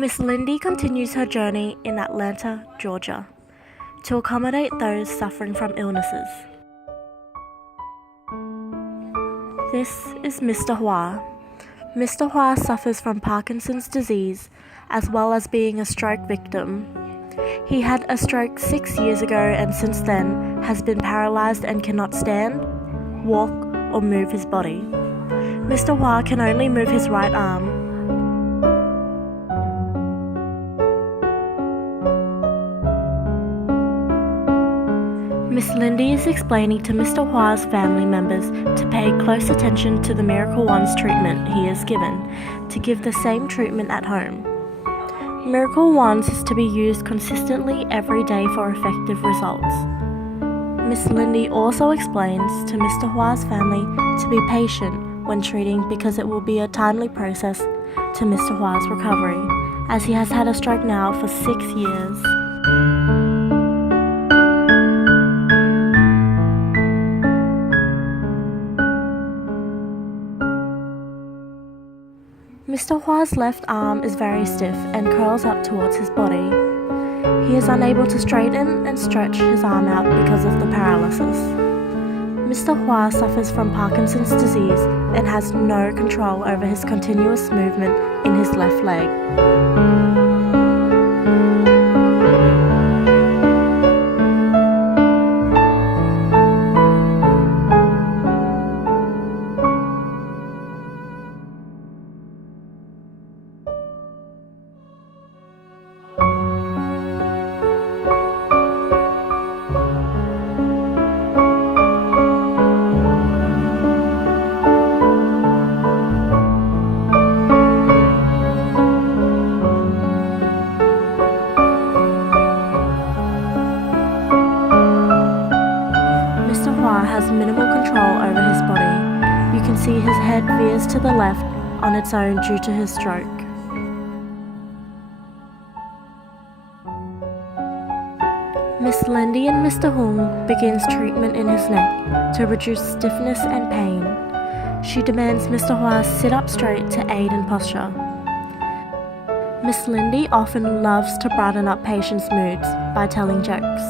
Ms Lyndy continues her journey in Atlanta, Georgia, to accommodate those suffering from illnesses. This is Mr. Hua. Mr. Hua suffers from Parkinson's disease as well as being a stroke victim. He had a stroke 6 years ago and since then has been paralyzed and cannot stand, walk, or move his body. Mr. Hua can only move his right arm. Ms Lyndy is explaining to Mr. Hua's family members to pay close attention to the Miracle One's treatment he is given, to give the same treatment at home. Miracle Ones is to be used consistently every day for effective results. Ms Lyndy also explains to Mr. Hua's family to be patient when treating because it will be a timely process to Mr. Hua's recovery, as he has had a stroke now for 6 years. Mr. Hua's left arm is very stiff and curls up towards his body. He is unable to straighten and stretch his arm out because of the paralysis. Mr. Hua suffers from Parkinson's disease and has no control over his continuous movement in his left leg. Has minimal control over his body. You can see his head veers to the left on its own due to his stroke. Ms Lyndy and Mr. Hung begins treatment in his neck to reduce stiffness and pain. She demands Mr. Hua sit up straight to aid in posture. Ms Lyndy often loves to brighten up patients' moods by telling jokes.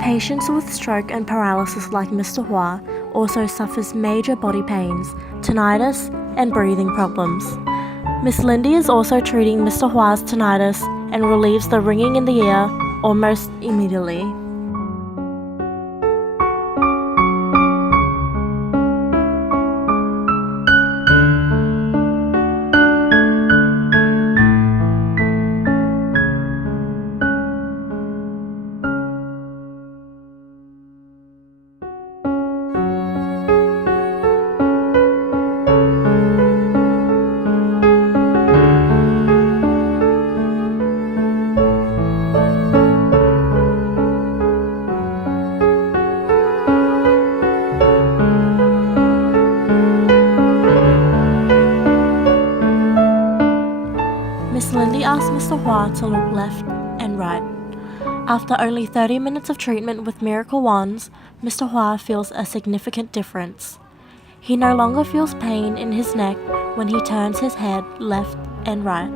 Patients with stroke and paralysis like Mr. Hua also suffers major body pains, tinnitus, and breathing problems. Ms Lyndy is also treating Mr. Hua's tinnitus and relieves the ringing in the ear almost immediately. Hua to look left and right. After only 30 minutes of treatment with miracle wands, Mr. Hua feels a significant difference. He no longer feels pain in his neck when he turns his head left and right.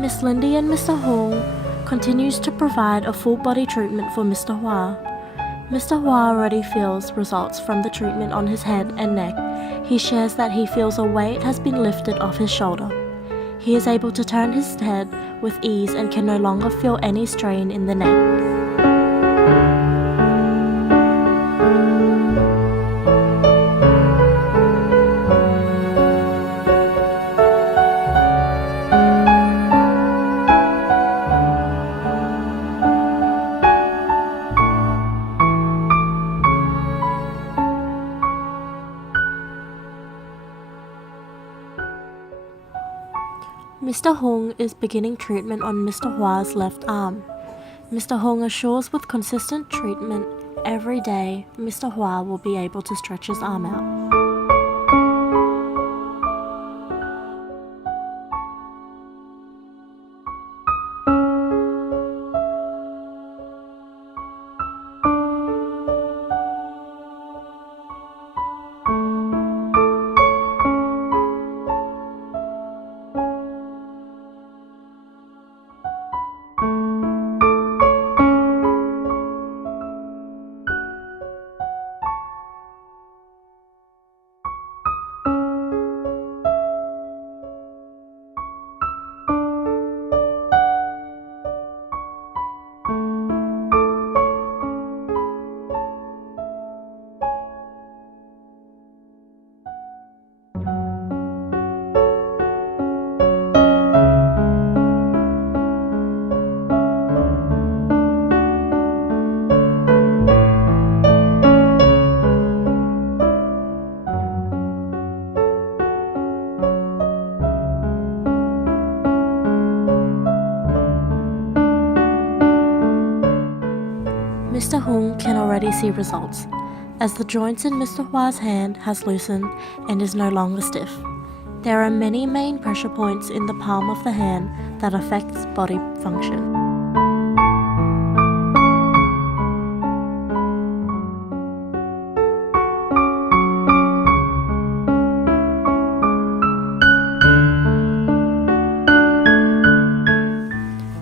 Ms Lyndy and Mr Hall continues to provide a full body treatment for Mr Hua. Mr Hua already feels results from the treatment on his head and neck. He shares that he feels a weight has been lifted off his shoulder. He is able to turn his head with ease and can no longer feel any strain in the neck. Mr. Hung is beginning treatment on Mr. Hua's left arm. Mr. Hung assures with consistent treatment every day, Mr. Hua will be able to stretch his arm out. Mr. Hung can already see results, as the joints in Mr. Hua's hand has loosened and is no longer stiff. There are many main pressure points in the palm of the hand that affects body function.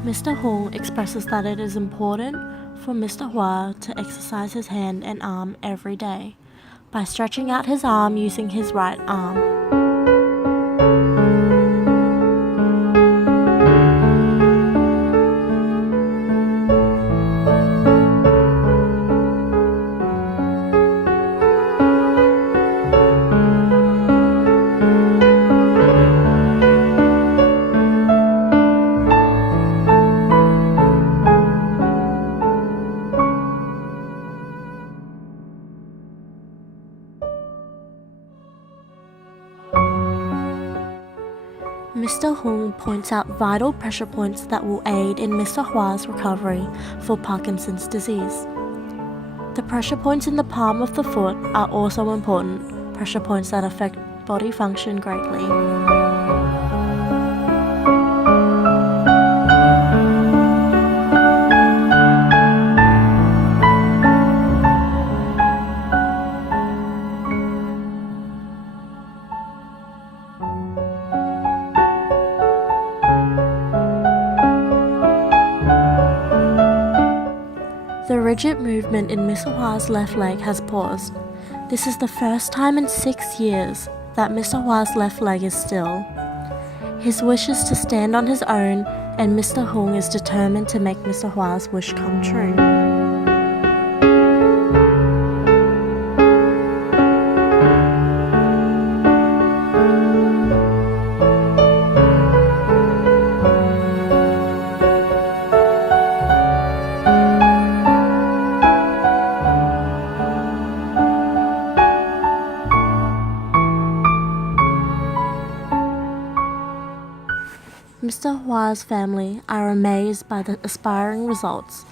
Mr. Hung expresses that it is important for Mr. Hua to exercise his hand and arm every day by stretching out his arm using his right arm. Mr. Hung points out vital pressure points that will aid in Mr. Hua's recovery for Parkinson's disease. The pressure points in the palm of the foot are also important, pressure points that affect body function greatly. The rigid movement in Mr. Hua's left leg has paused. This is the first time in 6 years that Mr. Hua's left leg is still. His wish is to stand on his own, and Mr. Hung is determined to make Mr. Hua's wish come true. Hua's family are amazed by the aspiring results.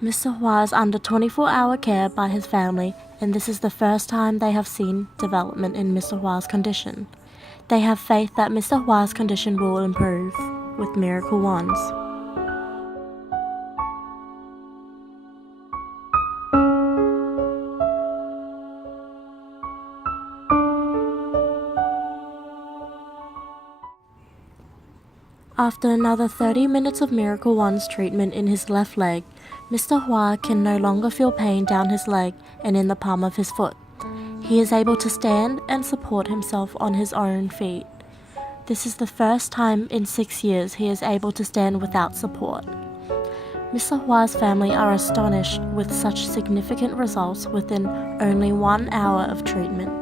Mr. Hua is under 24-hour care by his family, and this is the first time they have seen development in Mr. Hua's condition. They have faith that Mr. Hua's condition will improve with miracle wands. After another 30 minutes of Miracle Wands treatment in his left leg, Mr. Hua can no longer feel pain down his leg and in the palm of his foot. He is able to stand and support himself on his own feet. This is the first time in 6 years he is able to stand without support. Mr. Hua's family are astonished with such significant results within only 1 hour of treatment.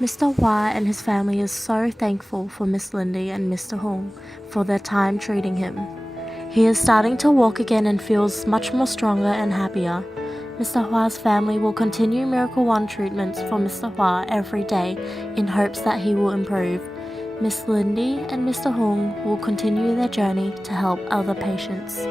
Mr. Hua and his family is so thankful for Ms Lyndy and Mr. Hung for their time treating him. He is starting to walk again and feels much more stronger and happier. Mr. Hua's family will continue Miracle Wand treatments for Mr. Hua every day in hopes that he will improve. Ms Lyndy and Mr. Hung will continue their journey to help other patients.